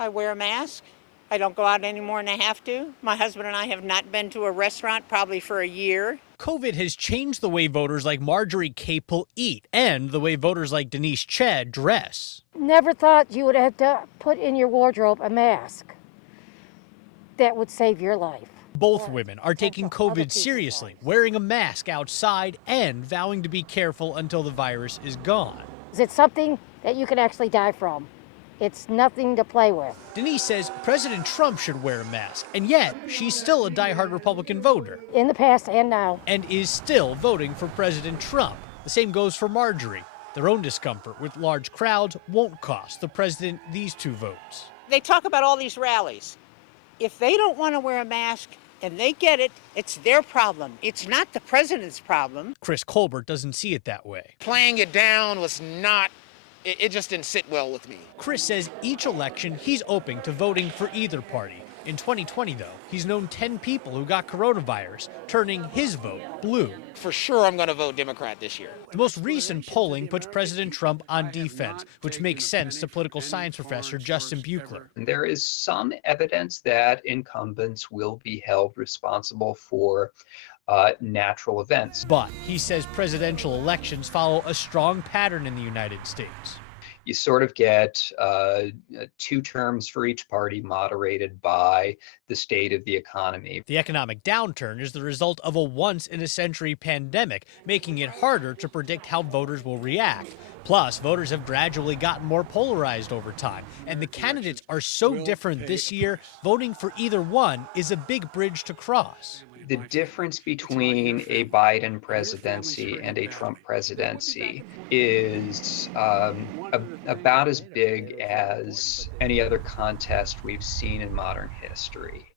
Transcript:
I wear a mask. I don't go out any more than I have to. My husband and I have not been to a restaurant probably for a year. COVID has changed the way voters like Marjorie Capel eat and the way voters like Denise Chad dress. Never thought you would have to put in your wardrobe a mask that would save your life. Both women are taking COVID seriously, wearing a mask outside and vowing to be careful until the virus is gone. It's something that you can actually die from. It's nothing to play with. Denise says President Trump should wear a mask, and yet she's still a diehard Republican voter. In the past and now. And is still voting for President Trump. The same goes for Marjorie. Their own discomfort with large crowds won't cost the president these 2 votes. They talk about all these rallies. If they don't want to wear a mask and they get it, it's their problem. It's not the president's problem. Chris Colbert doesn't see it that way. Playing it down was not, it just didn't sit well with me. Chris says each election he's open to voting for either party. In 2020, though, he's known 10 people who got coronavirus, turning his vote blue. For sure, I'm going to vote Democrat this year. The most recent polling puts President Trump on defense, which makes sense to political science professor Justin Buechler. There is some evidence that incumbents will be held responsible for natural events. But he says presidential elections follow a strong pattern in the United States. You sort of get 2 terms for each party moderated by the state of the economy. The economic downturn is the result of a once-in-a-century pandemic, making it harder to predict how voters will react. Plus, voters have gradually gotten more polarized over time, and the candidates are so different this year, voting for either one is a big bridge to cross. The difference between a Biden presidency and a Trump presidency is about as big as any other contest we've seen in modern history.